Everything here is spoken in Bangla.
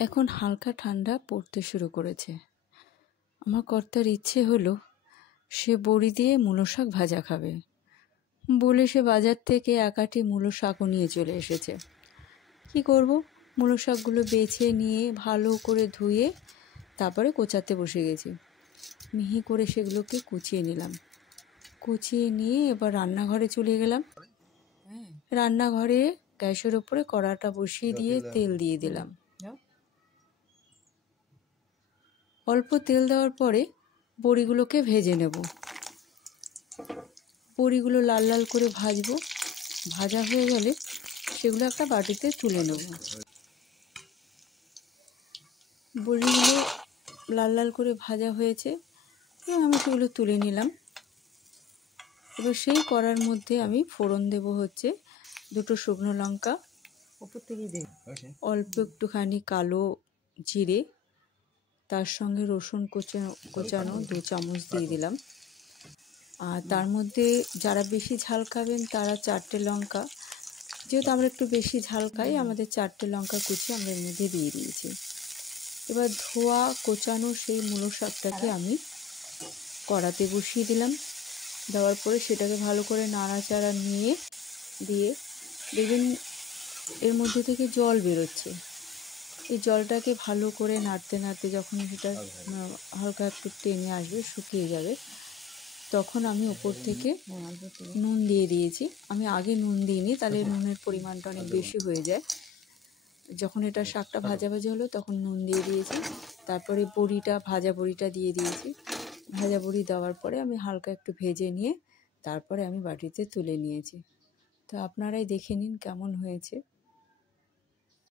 এখন হালকা ঠান্ডা পড়তে শুরু করেছে। আমার কর্তার ইচ্ছে হলো সে বড়ি দিয়ে মূলো শাক ভাজা খাবে বলে সে বাজার থেকে এক আঁটি মূলো শাকও নিয়ে চলে এসেছে। কি করব, মূলো শাকগুলো বেছে নিয়ে ভালো করে ধুয়ে তারপরে কোচাতে বসে গেছি। মিহি করে সেগুলোকে কুচিয়ে নিলাম। কুচিয়ে নিয়ে এবার রান্নাঘরে চলে গেলাম। রান্নাঘরে গ্যাসের ওপরে কড়াটা বসিয়ে দিয়ে তেল দিয়ে দিলাম। অল্প তেল দেওয়ার পরে বড়িগুলোকে ভেজে নেব। বড়িগুলো লাল লাল করে ভাজবো। ভাজা হয়ে গেলে সেগুলো একটা বাটিতে তুলে নেব। বড়িগুলো লাল লাল করে ভাজা হয়েছে, আমি সেগুলো তুলে নিলাম। এবার সেই কড়ার মধ্যে আমি ফোড়ন দেব হচ্ছে 2টো শুকনো লঙ্কা, ওপর থেকে অল্প একটুখানি কালো জিরে, তার সঙ্গে রসুন কোচানো 2 চামচ দিয়ে দিলাম। আর তার মধ্যে যারা বেশি ঝাল খাবেন তারা 4টে লঙ্কা, যেহেতু আমরা একটু বেশি ঝাল খাই আমাদের 4টে লঙ্কা কুচি আমরা এর মধ্যে দিয়ে দিয়েছি। এবার ধোয়া কোচানো সেই মূলো শাকটাকে আমি কড়াতে বসিয়ে দিলাম। দেওয়ার পরে সেটাকে ভালো করে নাড়াচাড়া দিয়ে দেখবেন এর মধ্যে থেকে জল বেরোচ্ছে। এই জলটাকে ভালো করে নাড়তে নাড়তে যখন সেটা হালকা একটু টেনে আসবে, শুকিয়ে যাবে, তখন আমি ওপর থেকে নুন দিয়ে দিয়েছি। আমি আগে নুন দিইনি, তাহলে নুনের পরিমাণটা অনেক বেশি হয়ে যায়। যখন এটা শাকটা ভাজা ভাজা হলো তখন নুন দিয়ে দিয়েছি। তারপরে ভাজা বড়িটা দিয়ে দিয়েছি। ভাজা বড়ি দেওয়ার পরে আমি হালকা একটু ভেজে নিয়ে তারপরে আমি বাটিতে তুলে নিয়েছি। তো আপনারাই দেখে নিন কেমন হয়েছে।